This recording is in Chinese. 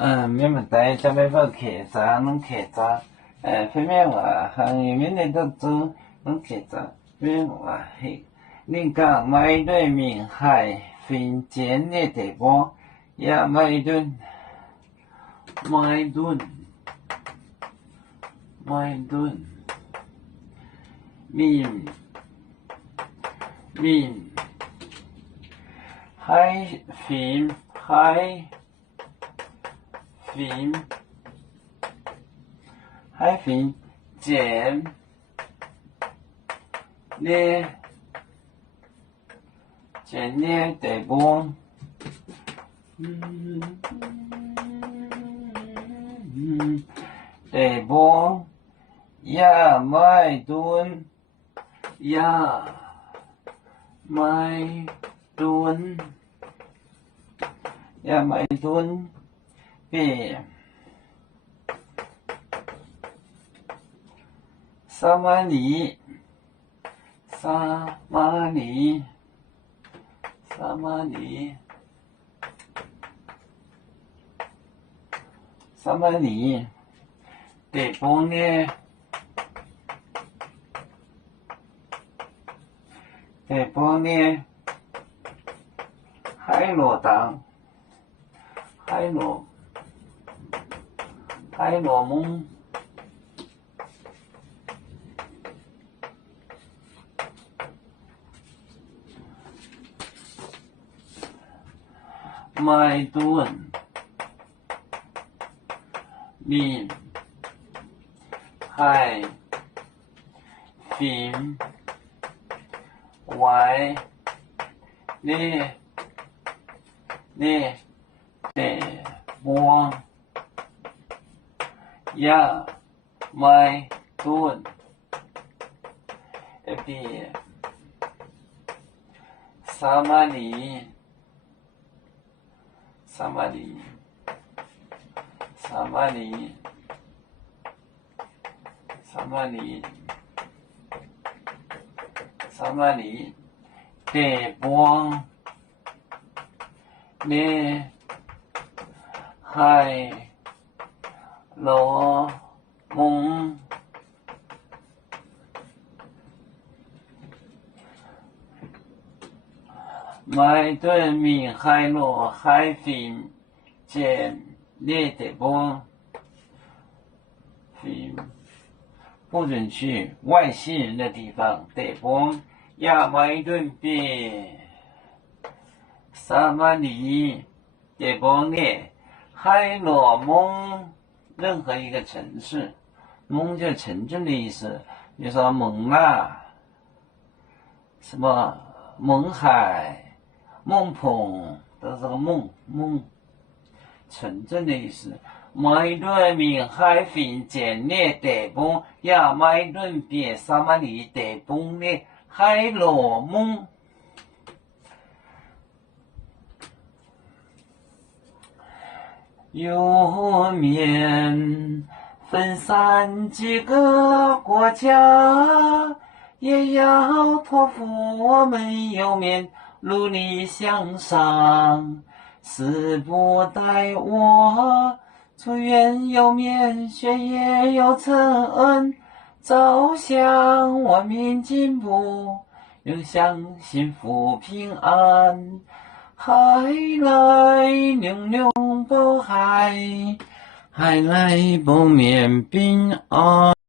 免问题，准备好客栈，拢客栈，phía bên ngoài hàng miếng này都租，拢客栈，边外嘿，你讲买对面海分间的地方，也买顿，面，海分间的地方，地方也买顿，别撒玛尼，地方呢，海螺蛋，海螺梦，买顿面，海分外呢地方也买顿别撒玛尼，地方呢，海螺梦，买顿面海螺海分间的地方，不准去外星人的地方，地方也买顿别撒玛尼，地方呢，海螺梦，任何一个城市，梦就是城镇的意思，比如说蒙啊，什么蒙海、孟澎，都是个梦，城镇的意思。买顿面海分间的地方，也买顿别撒玛尼地方的海螺梦。有面分散几个国家，也要托付我们有面努力向上，死不待我，祝愿有面学业有成，走向文明进步，永享幸福平安。海来龙龙保海，海来保面平安。